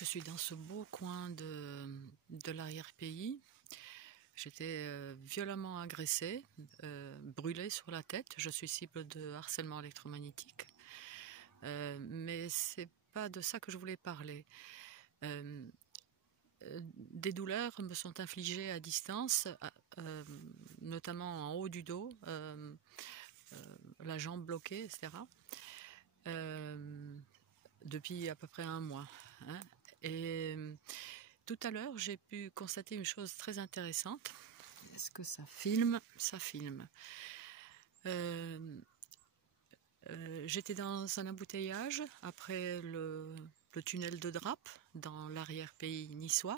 Je suis dans ce beau coin de l'arrière-pays. J'étais violemment agressée, brûlée sur la tête. Je suis cible de harcèlement électromagnétique. Mais c'est pas de ça que je voulais parler. Des douleurs me sont infligées à distance, notamment en haut du dos, la jambe bloquée, etc. Depuis à peu près un mois. Hein. Et tout à l'heure, j'ai pu constater une chose très intéressante. Est-ce que ça filme? Ça filme. J'étais dans un embouteillage après le tunnel de Drappe, dans l'arrière-pays niçois.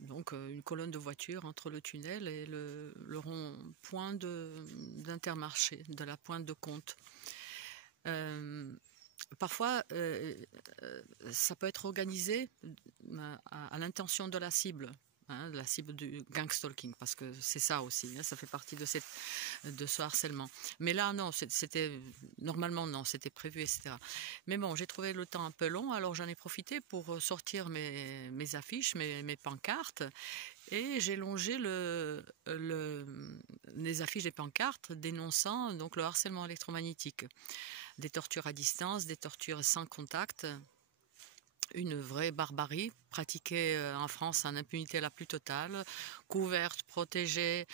Donc une colonne de voitures entre le tunnel et le rond-point d'Intermarché, de la pointe de Comte. Parfois, ça peut être organisé à l'intention de la cible, hein, de la cible du gang stalking, parce que c'est ça aussi, hein, ça fait partie de ce harcèlement. Mais là, non, normalement, non, c'était prévu, etc. Mais bon, j'ai trouvé le temps un peu long, alors j'en ai profité pour sortir mes affiches, mes pancartes, et j'ai longé les affiches des pancartes dénonçant donc le harcèlement électromagnétique. Des tortures à distance, des tortures sans contact, une vraie barbarie pratiquée en France en impunité la plus totale, couverte, protégée,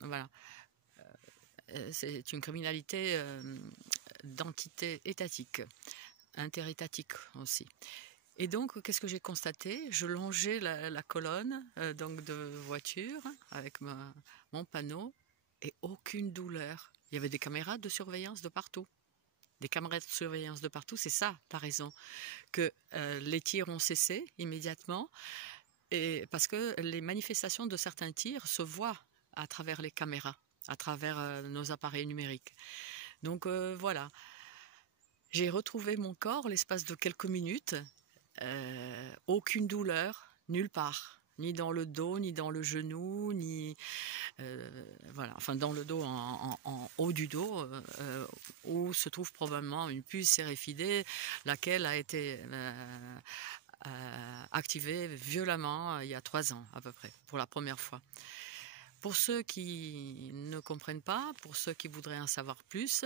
voilà. C'est une criminalité d'entité étatique, interétatique aussi. Et donc, qu'est-ce que j'ai constaté? Je longeais la colonne donc de voiture avec mon panneau et aucune douleur. Il y avait des caméras de surveillance de partout. Des caméras de surveillance de partout, c'est ça la raison, que les tirs ont cessé immédiatement, et parce que les manifestations de certains tirs se voient à travers les caméras, à travers nos appareils numériques. Donc voilà, j'ai retrouvé mon corps l'espace de quelques minutes, aucune douleur, nulle part. Ni dans le dos, ni dans le genou, ni voilà, enfin dans le dos, en haut du dos, où se trouve probablement une puce érifidée, laquelle a été activée violemment il y a 3 ans à peu près, pour la première fois. Pour ceux qui ne comprennent pas, pour ceux qui voudraient en savoir plus,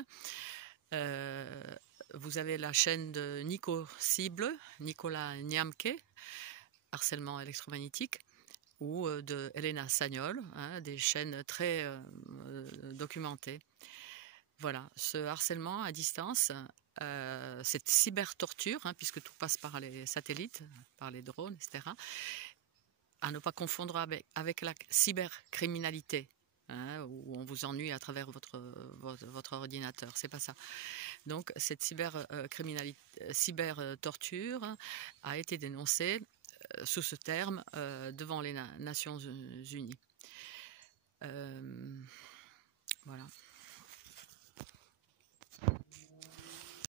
vous avez la chaîne de Nico Cible, Nicolas Niamke, harcèlement électromagnétique, ou de Elena Sagnol, hein, des chaînes très documentées. Voilà, ce harcèlement à distance, cette cybertorture, hein, puisque tout passe par les satellites, par les drones, etc., à ne pas confondre avec la cybercriminalité, hein, où on vous ennuie à travers votre ordinateur, c'est pas ça. Donc cette cybertorture a été dénoncée sous ce terme devant les Nations Unies. Voilà.